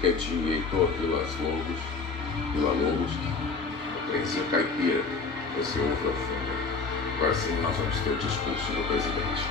Quietinho e Heitor, Vila Lobos, o trenzinho caipira, você ouve ao fundo. Agora sim nós vamos ter o discurso do presidente.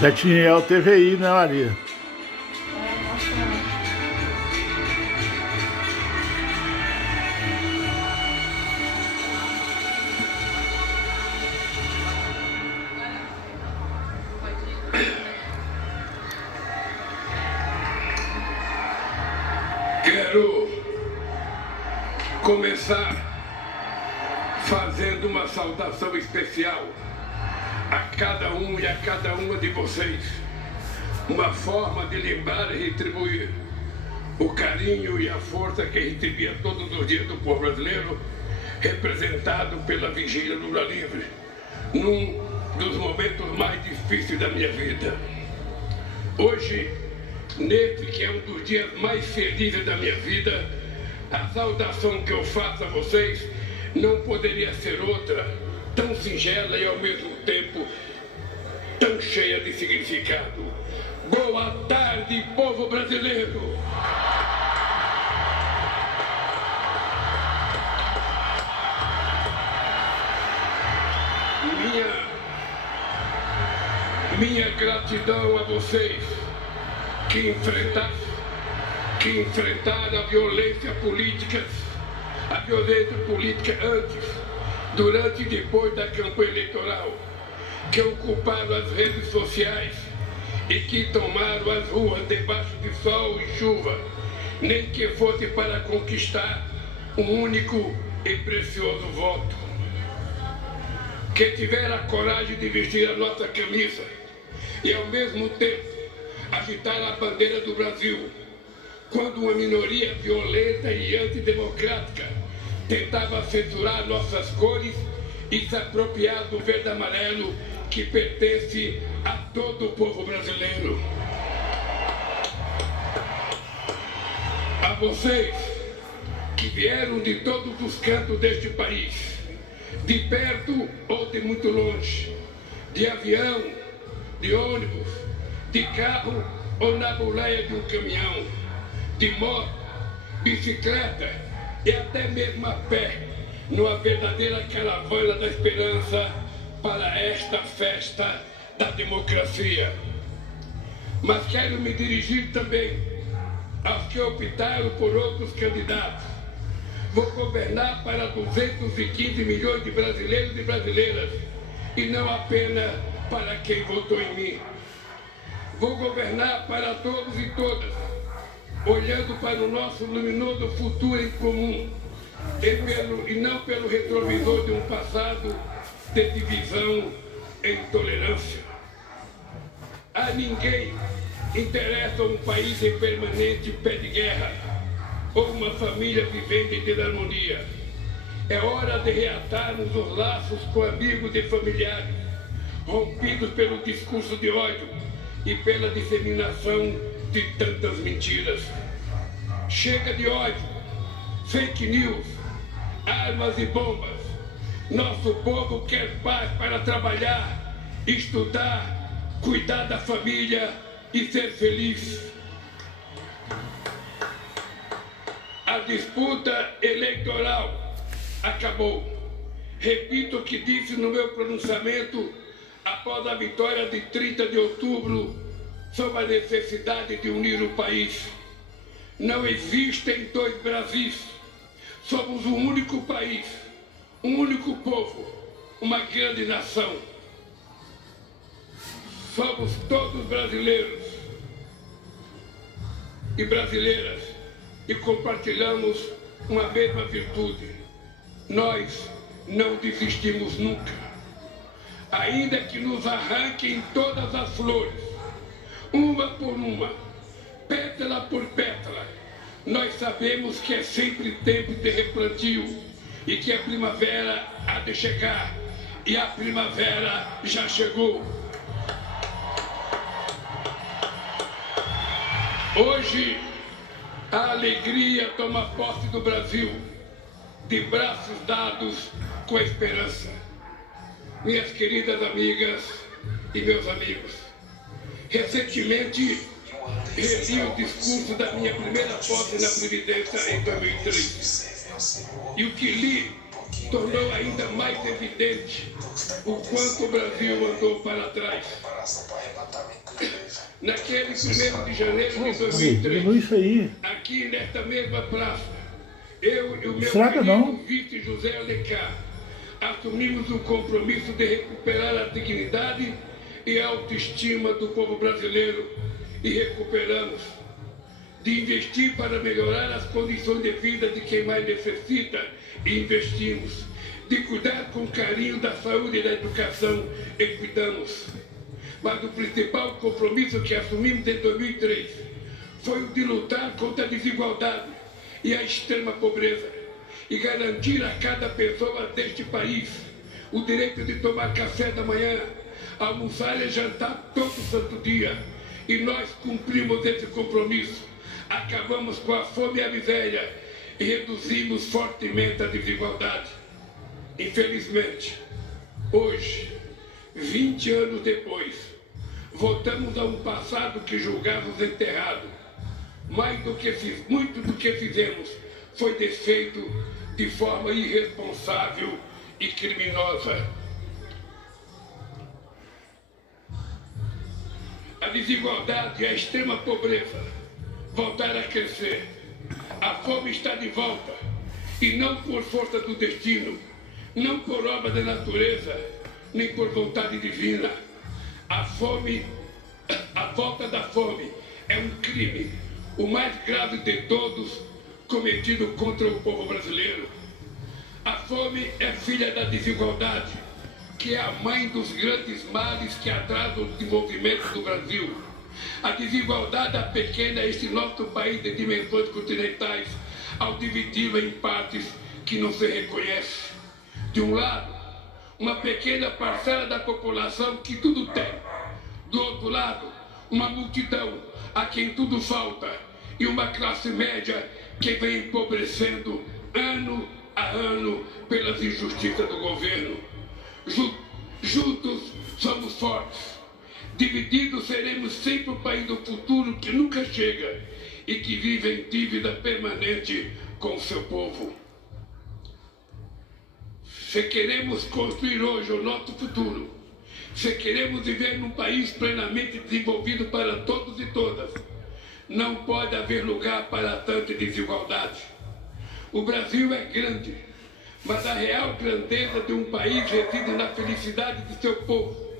Betinho é o TVI, né, Maria? Quero começar fazendo uma saudação especial a cada um e a cada uma de vocês, uma forma de lembrar e retribuir o carinho e a força que recebia todos os dias do povo brasileiro, representado pela Vigília Lula Livre, num dos momentos mais difíceis da minha vida. Hoje, nesse que é um dos dias mais felizes da minha vida, a saudação que eu faço a vocês não poderia ser outra, tão singela e ao mesmo tempo tão cheia de significado. Boa tarde, povo brasileiro! Minha gratidão a vocês que enfrentaram a violência política antes, durante e depois da campanha eleitoral, que ocuparam as redes sociais e que tomaram as ruas debaixo de sol e chuva, nem que fosse para conquistar um único e precioso voto. Que tiveram a coragem de vestir a nossa camisa e ao mesmo tempo agitar a bandeira do Brasil, quando uma minoria violenta e antidemocrática tentava censurar nossas cores e se apropriar do verde e amarelo que pertence a todo o povo brasileiro. A vocês que vieram de todos os cantos deste país, de perto ou de muito longe, de avião, de ônibus, de carro ou na boleia de um caminhão, de moto, bicicleta e até mesmo a pé, numa verdadeira caravana da esperança para esta festa da democracia. Mas quero me dirigir também aos que optaram por outros candidatos. Vou governar para 215 milhões de brasileiros e brasileiras e não apenas para quem votou em mim. Vou governar para todos e todas, olhando para o nosso luminoso futuro em comum e não pelo retrovisor de um passado de divisão e intolerância. A ninguém interessa um país em permanente pé de guerra ou uma família vivendo em desarmonia. É hora de reatarmos os laços com amigos e familiares, rompidos pelo discurso de ódio e pela disseminação de tantas mentiras. Chega de ódio, fake news, armas e bombas. Nosso povo quer paz para trabalhar, estudar, cuidar da família e ser feliz. A disputa eleitoral acabou. Repito o que disse no meu pronunciamento após a vitória de 30 de outubro sobre a necessidade de unir o país. Não existem dois Brasis. Somos um único país, um único povo, uma grande nação. Somos todos brasileiros e brasileiras e compartilhamos uma mesma virtude. Nós não desistimos nunca. Ainda que nos arranquem todas as flores, uma por uma, pétala por pétala, nós sabemos que é sempre tempo de replantio e que a primavera há de chegar, e a primavera já chegou. Hoje, a alegria toma posse do Brasil, de braços dados com a esperança. Minhas queridas amigas e meus amigos, recentemente reli o discurso da minha primeira posse na Previdência em 2003. E o que li tornou ainda mais evidente o quanto o Brasil andou para trás. Naquele 1º de janeiro de 2003, aqui nesta mesma praça, eu e o meu querido vice José Alencar assumimos o compromisso de recuperar a dignidade e a autoestima do povo brasileiro e recuperamos, de investir para melhorar as condições de vida de quem mais necessita e investimos, de cuidar com carinho da saúde e da educação e cuidamos. Mas o principal compromisso que assumimos em 2003 foi o de lutar contra a desigualdade e a extrema pobreza e garantir a cada pessoa deste país o direito de tomar café da manhã, almoçar e jantar todo santo dia. E nós cumprimos esse compromisso, acabamos com a fome e a miséria e reduzimos fortemente a desigualdade. Infelizmente, hoje, 20 anos depois, voltamos a um passado que julgamos enterrado. Muito do que fizemos foi desfeito de forma irresponsável e criminosa. A desigualdade e a extrema pobreza voltaram a crescer. A fome está de volta, e não por força do destino, não por obra da natureza, nem por vontade divina. A volta da fome é um crime, o mais grave de todos, cometido contra o povo brasileiro. A fome é filha da desigualdade, que é a mãe dos grandes males que atrasam o desenvolvimento do Brasil. A desigualdade apequena este nosso país de dimensões continentais ao dividi-lo em partes que não se reconhece. De um lado, uma pequena parcela da população que tudo tem. Do outro lado, uma multidão a quem tudo falta e uma classe média que vem empobrecendo ano a ano pelas injustiças do governo. Juntos somos fortes. Divididos seremos sempre o país do futuro que nunca chega e que vive em dívida permanente com o seu povo. Se queremos construir hoje o nosso futuro, se queremos viver num país plenamente desenvolvido para todos e todas, não pode haver lugar para tanta desigualdade. O Brasil é grande, mas a real grandeza de um país reside na felicidade de seu povo.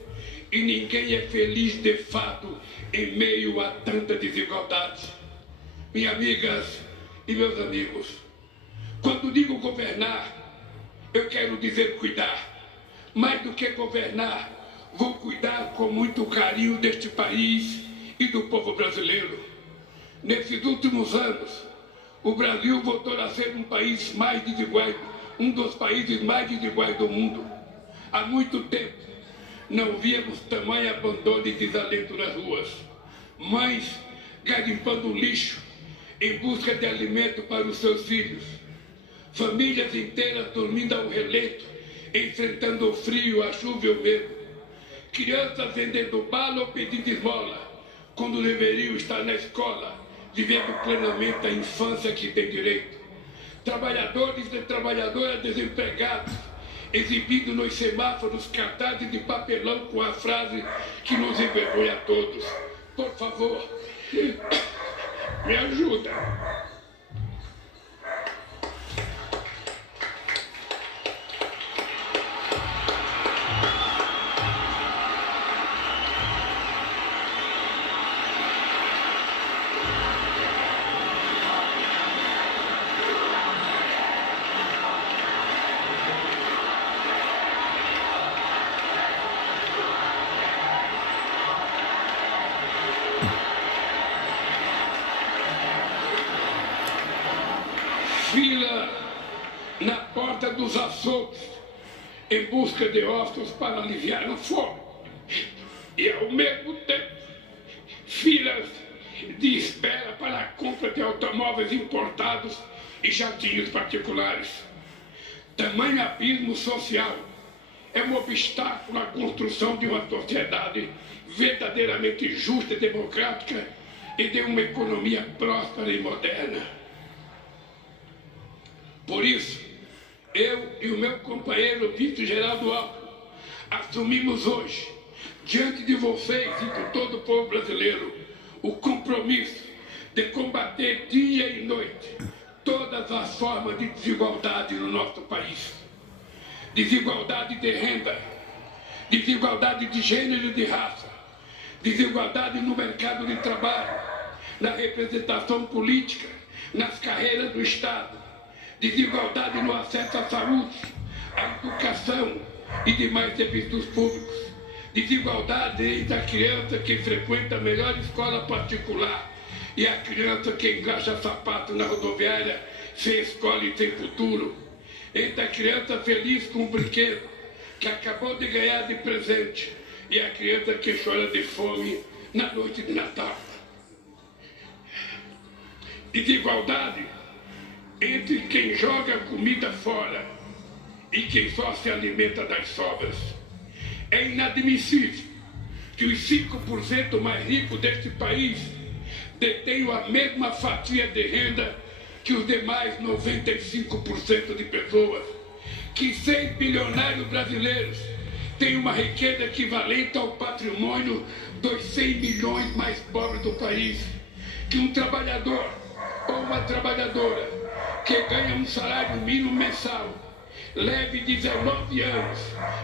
E ninguém é feliz de fato em meio a tanta desigualdade. Minhas amigas e meus amigos, quando digo governar, eu quero dizer cuidar. Mais do que governar, vou cuidar com muito carinho deste país e do povo brasileiro. Nesses últimos anos, o Brasil voltou a ser um país mais desigual, um dos países mais desiguais do mundo. Há muito tempo não víamos tamanho abandono e desalento nas ruas. Mães garimpando lixo em busca de alimento para os seus filhos. Famílias inteiras dormindo ao relento enfrentando o frio, a chuva e o medo. Crianças vendendo bala ou pedindo esmola, quando deveriam estar na escola, vivendo plenamente a infância que tem direito. Trabalhadores e trabalhadoras desempregados, exibindo nos semáforos cartazes de papelão com a frase que nos envergonha a todos. Por favor, me ajuda. Fila na porta dos açougues em busca de ossos para aliviar o fome. E ao mesmo tempo, filas de espera para a compra de automóveis importados e jatinhos particulares. Tamanho abismo social é um obstáculo à construção de uma sociedade verdadeiramente justa e democrática e de uma economia próspera e moderna. Por isso, eu e o meu companheiro vice-geraldo Alckmin assumimos hoje, diante de vocês e de todo o povo brasileiro, o compromisso de combater dia e noite todas as formas de desigualdade no nosso país. Desigualdade de renda, desigualdade de gênero e de raça, desigualdade no mercado de trabalho, na representação política, nas carreiras do Estado, desigualdade no acesso à saúde, à educação e demais serviços públicos, desigualdade entre a criança que frequenta a melhor escola particular e a criança que engraxa sapato na rodoviária sem escola e sem futuro, entre a criança feliz com um brinquedo que acabou de ganhar de presente e a criança que chora de fome na noite de Natal. Desigualdade entre quem joga comida fora e quem só se alimenta das sobras. É inadmissível que os 5% mais ricos deste país detenham a mesma fatia de renda que os demais 95% de pessoas. Que 100 bilionários brasileiros têm uma riqueza equivalente ao patrimônio dos 100 milhões mais pobres do país. Que um trabalhador ou uma trabalhadora que ganha um salário mínimo mensal leve 19 anos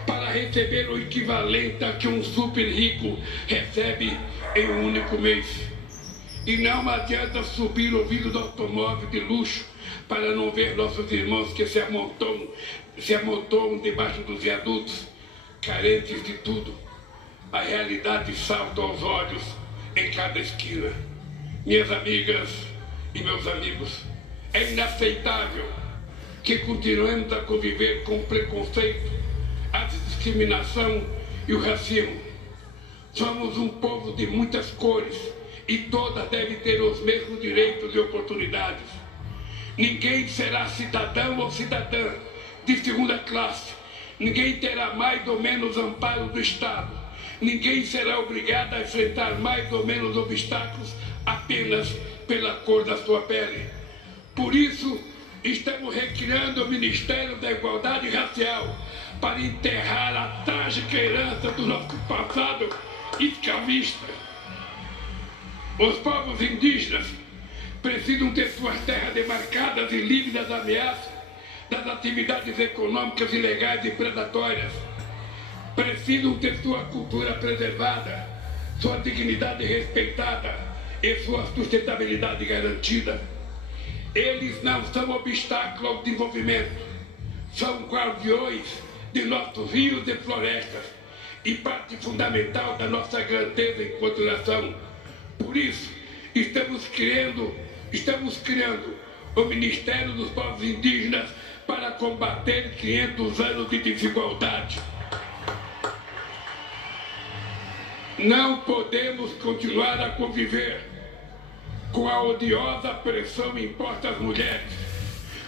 para receber o equivalente a que um super rico recebe em um único mês. E não adianta subir o vidro do automóvel de luxo para não ver nossos irmãos que se amontoam debaixo dos viadutos, carentes de tudo. A realidade salta aos olhos em cada esquina. Minhas amigas e meus amigos, é inaceitável que continuemos a conviver com o preconceito, a discriminação e o racismo. Somos um povo de muitas cores e todas devem ter os mesmos direitos e oportunidades. Ninguém será cidadão ou cidadã de segunda classe. Ninguém terá mais ou menos amparo do Estado. Ninguém será obrigado a enfrentar mais ou menos obstáculos apenas pela cor da sua pele. Por isso, estamos recriando o Ministério da Igualdade Racial para enterrar a trágica herança do nosso passado escravista. Os povos indígenas precisam ter suas terras demarcadas e livres das ameaças das atividades econômicas ilegais e predatórias. Precisam ter sua cultura preservada, sua dignidade respeitada e sua sustentabilidade garantida. Eles não são obstáculo ao desenvolvimento, são guardiões de nossos rios e florestas e parte fundamental da nossa grandeza enquanto nação. Por isso, estamos criando o Ministério dos Povos Indígenas para combater 500 anos de desigualdade. Não podemos continuar a conviver com a odiosa pressão imposta às mulheres,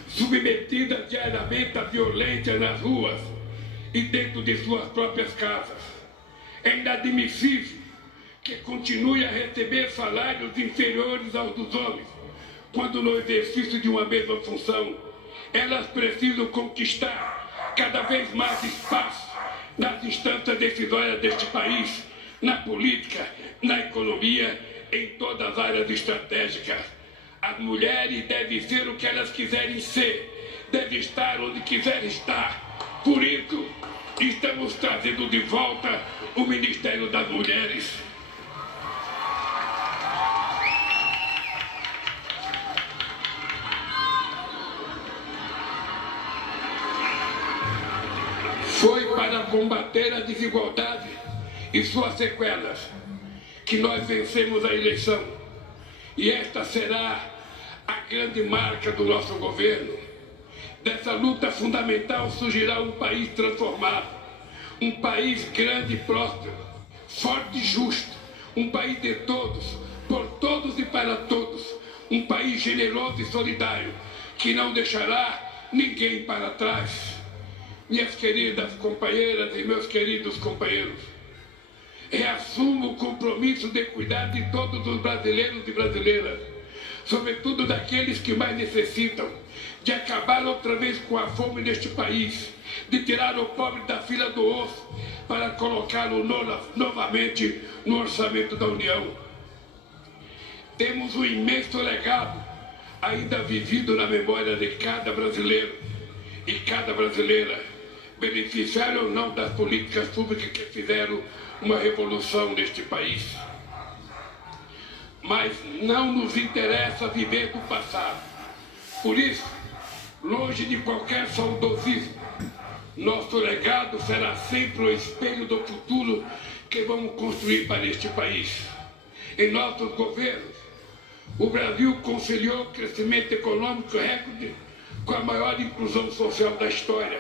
submetidas diariamente à violência nas ruas, e dentro de suas próprias casas. É inadmissível que continue a receber salários inferiores aos dos homens, quando no exercício de uma mesma função, elas precisam conquistar cada vez mais espaço nas instâncias decisórias deste país, na política, na economia, em todas as áreas estratégicas. As mulheres devem ser o que elas quiserem ser, devem estar onde quiserem estar. Por isso, estamos trazendo de volta o Ministério das Mulheres. Foi para combater a desigualdade e suas sequelas que nós vencemos a eleição. E esta será a grande marca do nosso governo. Dessa luta fundamental surgirá um país transformado, um país grande e próspero, forte e justo, um país de todos, por todos e para todos, um país generoso e solidário, que não deixará ninguém para trás. Minhas queridas companheiras e meus queridos companheiros, reassumo o compromisso de cuidar de todos os brasileiros e brasileiras, sobretudo daqueles que mais necessitam, de acabar outra vez com a fome neste país, de tirar o pobre da fila do osso para colocá-lo novamente no orçamento da União. Temos um imenso legado ainda vivido na memória de cada brasileiro e cada brasileira, beneficiário ou não das políticas públicas que fizeram uma revolução neste país. Mas não nos interessa viver do passado. Por isso, longe de qualquer saudosismo, nosso legado será sempre o espelho do futuro que vamos construir para este país. Em nossos governos, o Brasil conciliou crescimento econômico recorde com a maior inclusão social da história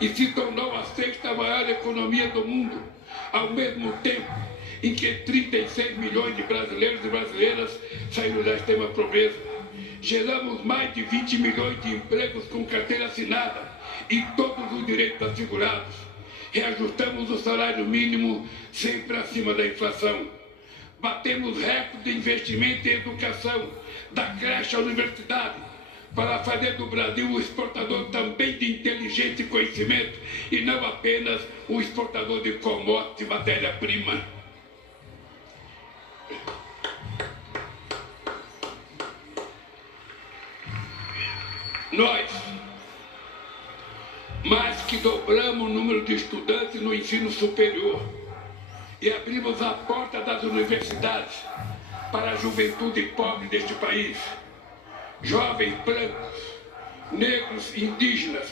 e se tornou a sexta maior economia do mundo, ao mesmo tempo em que 36 milhões de brasileiros e brasileiras saíram da extrema pobreza. Geramos mais de 20 milhões de empregos com carteira assinada e todos os direitos assegurados. Reajustamos o salário mínimo sempre acima da inflação. Batemos recorde de investimento em educação, da creche à universidade, para fazer do Brasil um exportador também de inteligência e conhecimento, e não apenas um exportador de commodities e matéria-prima. Nós, mais que dobramos o número de estudantes no ensino superior e abrimos a porta das universidades para a juventude pobre deste país, jovens brancos, negros e indígenas,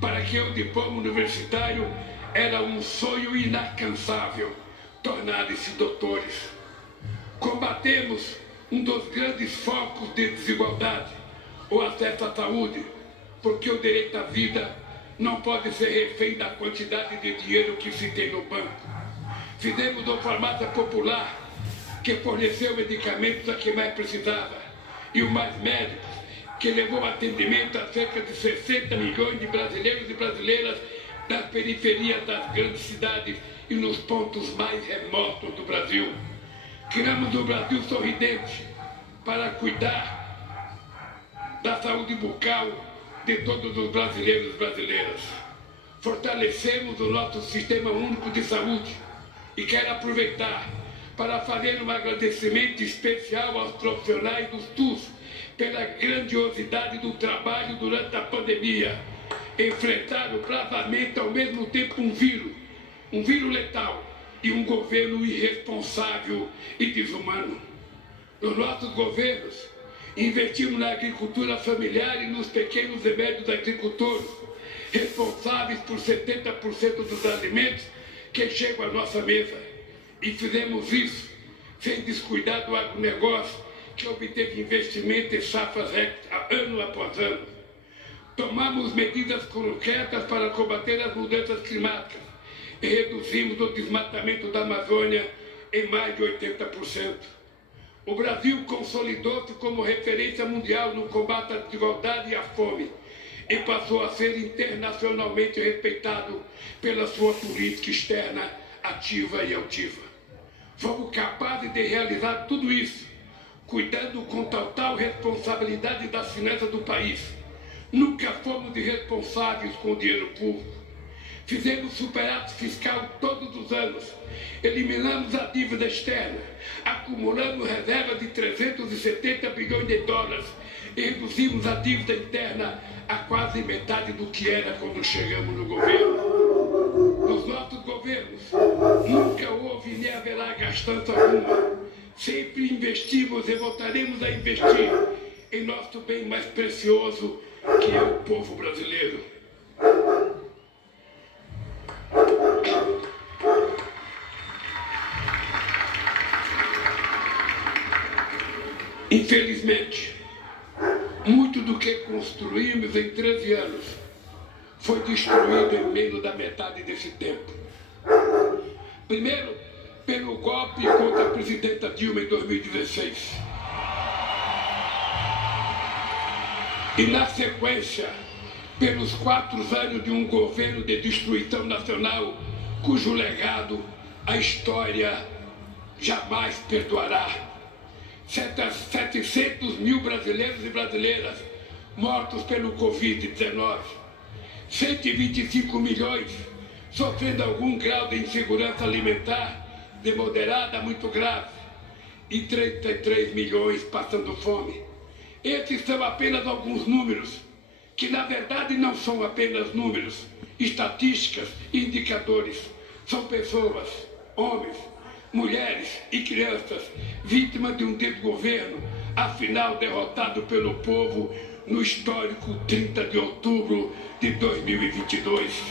para que o diploma universitário era um sonho inalcançável, tornarem-se doutores. Combatemos um dos grandes focos de desigualdade, o acesso à saúde, porque o direito à vida não pode ser refém da quantidade de dinheiro que se tem no banco. Fizemos uma farmácia popular que forneceu medicamentos a quem mais precisava, e o Mais Médicos, que levou atendimento a cerca de 60 milhões de brasileiros e brasileiras das periferias das grandes cidades e nos pontos mais remotos do Brasil. Criamos o Brasil Sorridente para cuidar da saúde bucal de todos os brasileiros e brasileiras. Fortalecemos o nosso Sistema Único de Saúde e quero aproveitar para fazer um agradecimento especial aos profissionais do SUS pela grandiosidade do trabalho durante a pandemia. Enfrentaram bravamente ao mesmo tempo um vírus letal e um governo irresponsável e desumano. Nos nossos governos, investimos na agricultura familiar e nos pequenos e médios agricultores, responsáveis por 70% dos alimentos que chegam à nossa mesa. E fizemos isso sem descuidar do agronegócio, que obteve investimento em safras ano após ano. Tomamos medidas concretas para combater as mudanças climáticas e reduzimos o desmatamento da Amazônia em mais de 80%. O Brasil consolidou-se como referência mundial no combate à desigualdade e à fome, e passou a ser internacionalmente respeitado pela sua política externa ativa e altiva. Fomos capazes de realizar tudo isso, cuidando com total responsabilidade das finanças do país. Nunca fomos irresponsáveis com o dinheiro público. Fizemos superávit fiscal todos os anos, eliminamos a dívida externa, acumulamos reservas de 370 bilhões de dólares e reduzimos a dívida interna a quase metade do que era quando chegamos no governo. Nos nossos governos, nunca houve nem haverá gastança alguma. Sempre investimos e voltaremos a investir em nosso bem mais precioso, que é o povo brasileiro. Infelizmente, muito do que construímos em 13 anos foi destruído em menos da metade desse tempo. Primeiro, pelo golpe contra a presidenta Dilma em 2016. E, na sequência, pelos 4 anos de um governo de destruição nacional, cujo legado a história jamais perdoará. 700 mil brasileiros e brasileiras mortos pelo Covid-19, 125 milhões sofrendo algum grau de insegurança alimentar, de moderada a muito grave, e 33 milhões passando fome. Esses são apenas alguns números, que na verdade não são apenas números, estatísticas e indicadores. São pessoas, homens, mulheres e crianças, vítimas de um desgoverno, afinal derrotado pelo povo no histórico 30 de outubro de 2022.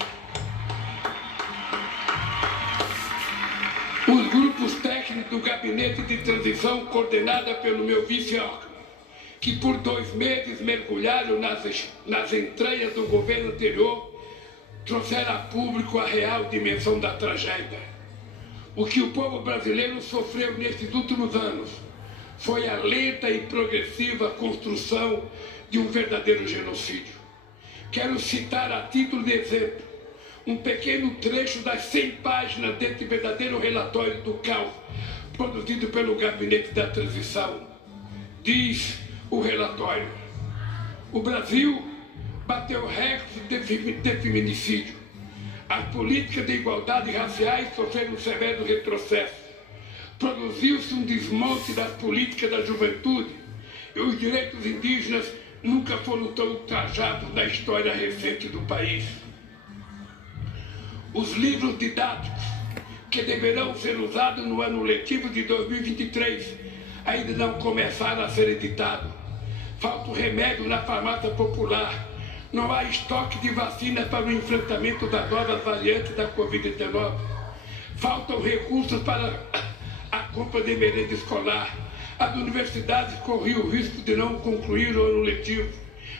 Os grupos técnicos do Gabinete de Transição, coordenada pelo meu vice Alckmin, que por 2 meses mergulharam nas entranhas do governo anterior, trouxeram a público a real dimensão da tragédia. O que o povo brasileiro sofreu nesses últimos anos foi a lenta e progressiva construção de um verdadeiro genocídio. Quero citar a título de exemplo um pequeno trecho das 100 páginas desse verdadeiro relatório do caos produzido pelo Gabinete da Transição. Diz o relatório: o Brasil bateu recorde de feminicídio. As políticas de igualdade raciais sofreram um severo retrocesso. Produziu-se um desmonte das políticas da juventude e os direitos indígenas nunca foram tão ultrajados na história recente do país. Os livros didáticos, que deverão ser usados no ano letivo de 2023, ainda não começaram a ser editados. Falta o remédio na farmácia popular. Não há estoque de vacinas para o enfrentamento das novas variantes da Covid-19. Faltam recursos para a compra de merenda escolar. As universidades corriam o risco de não concluir o ano letivo.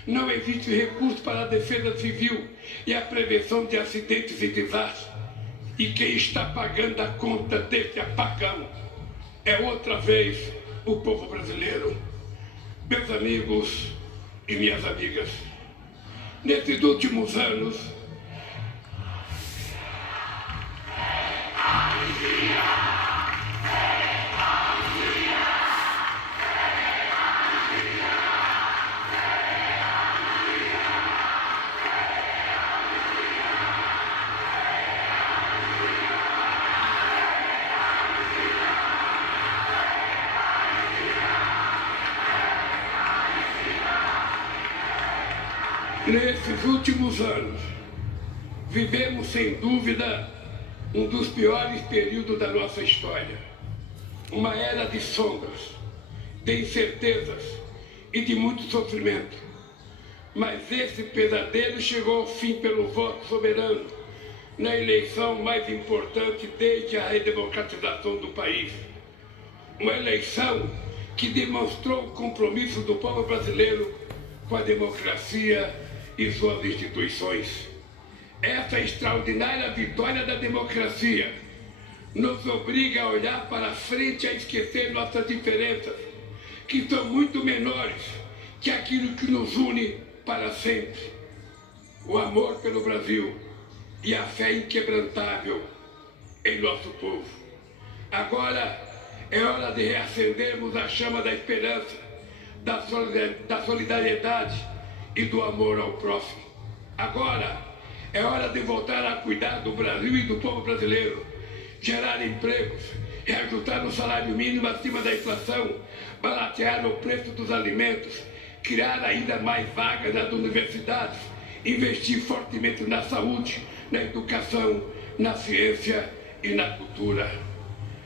Não existe recurso para a defesa civil e a prevenção de acidentes e desastres. E quem está pagando a conta desse apagão é outra vez o povo brasileiro. Meus amigos e minhas amigas, nesses últimos anos, vivemos sem dúvida um dos piores períodos da nossa história. Uma era de sombras, de incertezas e de muito sofrimento. Mas esse pesadelo chegou ao fim pelo voto soberano, na eleição mais importante desde a redemocratização do país. Uma eleição que demonstrou o compromisso do povo brasileiro com a democracia e suas instituições. Essa extraordinária vitória da democracia nos obriga a olhar para frente e a esquecer nossas diferenças, que são muito menores que aquilo que nos une para sempre. o amor pelo Brasil e a fé inquebrantável em nosso povo. Agora é hora de reacendermos a chama da esperança, da solidariedade e do amor ao próximo. Agora é hora de voltar a cuidar do Brasil e do povo brasileiro, gerar empregos, reajustar o salário mínimo acima da inflação, baratear o preço dos alimentos, criar ainda mais vagas nas universidades, investir fortemente na saúde, na educação, na ciência e na cultura.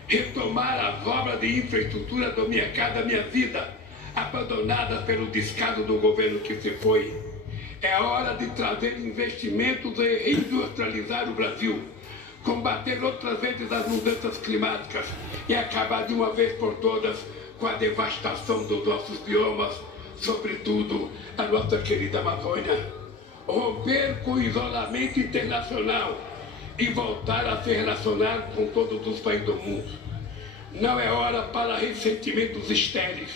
Retomar as obras de infraestrutura do Minha Casa Minha Vida, abandonadas pelo descaso do governo que se foi. É hora de trazer investimentos e reindustrializar o Brasil, combater outras vezes as mudanças climáticas e acabar de uma vez por todas com a devastação dos nossos biomas, sobretudo a nossa querida Amazônia. Romper com o isolamento internacional e voltar a se relacionar com todos os países do mundo. Não é hora para ressentimentos estéreis.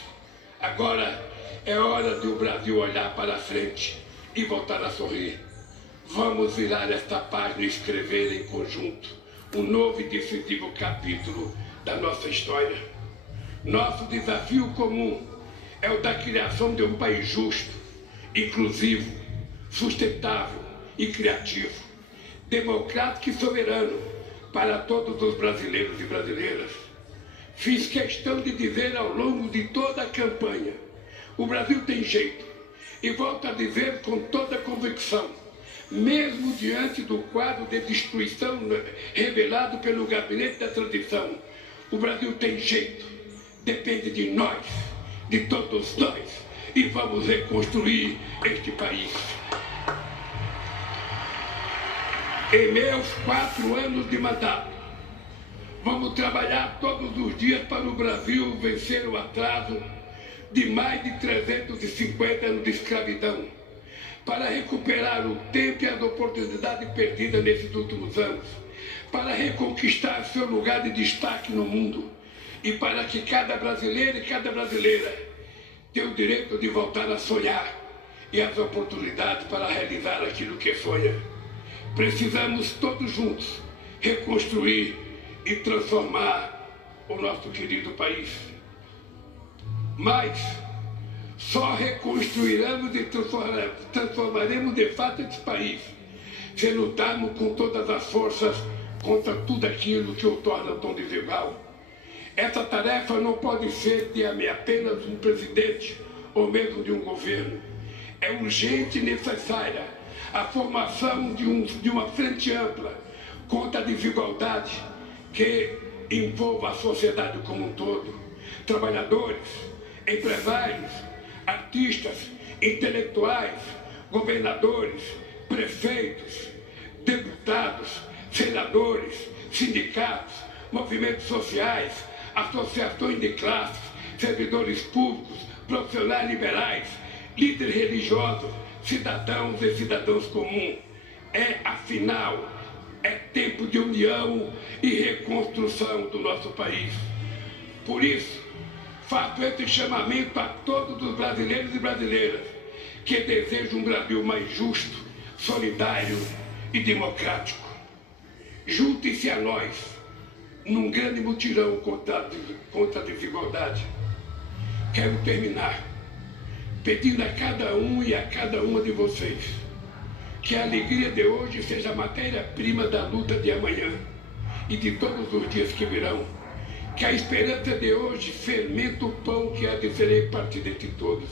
Agora é hora de o Brasil olhar para frente e voltar a sorrir. Vamos virar esta página e escrever em conjunto um novo e decisivo capítulo da nossa história. Nosso desafio comum é o da criação de um país justo, inclusivo, sustentável e criativo, democrático e soberano para todos os brasileiros e brasileiras. Fiz questão de dizer ao longo de toda a campanha: o Brasil tem jeito, e volto a dizer com toda a convicção, mesmo diante do quadro de destruição revelado pelo Gabinete da Transição, o Brasil tem jeito, depende de nós, de todos nós, e vamos reconstruir este país. Em meus 4 anos de mandato, vamos trabalhar todos os dias para o Brasil vencer o atraso de mais de 350 anos de escravidão, para recuperar o tempo e as oportunidades perdidas nesses últimos anos, para reconquistar seu lugar de destaque no mundo e para que cada brasileiro e cada brasileira tenha o direito de voltar a sonhar e as oportunidades para realizar aquilo que sonha. Precisamos todos juntos reconstruir e transformar o nosso querido país. Mas só reconstruiremos e transformaremos de fato esse país se lutarmos com todas as forças contra tudo aquilo que o torna tão desigual. Essa tarefa não pode ser de apenas um presidente ou mesmo de um governo. É urgente e necessária a formação de uma frente ampla contra a desigualdade que envolva a sociedade como um todo. Trabalhadores, empresários, artistas, intelectuais, governadores, prefeitos, deputados, senadores, sindicatos, movimentos sociais, associações de classes, servidores públicos, profissionais liberais, líderes religiosos, cidadãos e cidadãos comuns. Afinal, é tempo de união e reconstrução do nosso país. Por isso, faço esse chamamento a todos os brasileiros e brasileiras que desejam um Brasil mais justo, solidário e democrático. Junte-se a nós num grande mutirão contra a desigualdade. Quero terminar pedindo a cada um e a cada uma de vocês que a alegria de hoje seja a matéria-prima da luta de amanhã e de todos os dias que virão. Que a esperança de hoje fermenta o pão que há de ser repartido entre todos.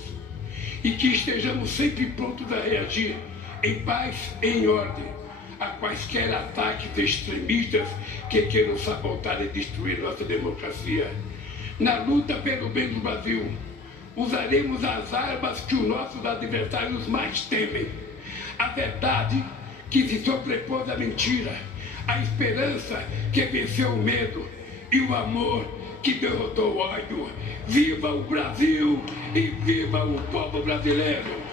E que estejamos sempre prontos a reagir em paz e em ordem a quaisquer ataques extremistas que queiram sabotar e destruir nossa democracia. Na luta pelo bem do Brasil, usaremos as armas que os nossos adversários mais temem. A verdade que se sobrepôs à mentira, a esperança que venceu o medo e o amor que derrotou o ódio. Viva o Brasil e viva o povo brasileiro!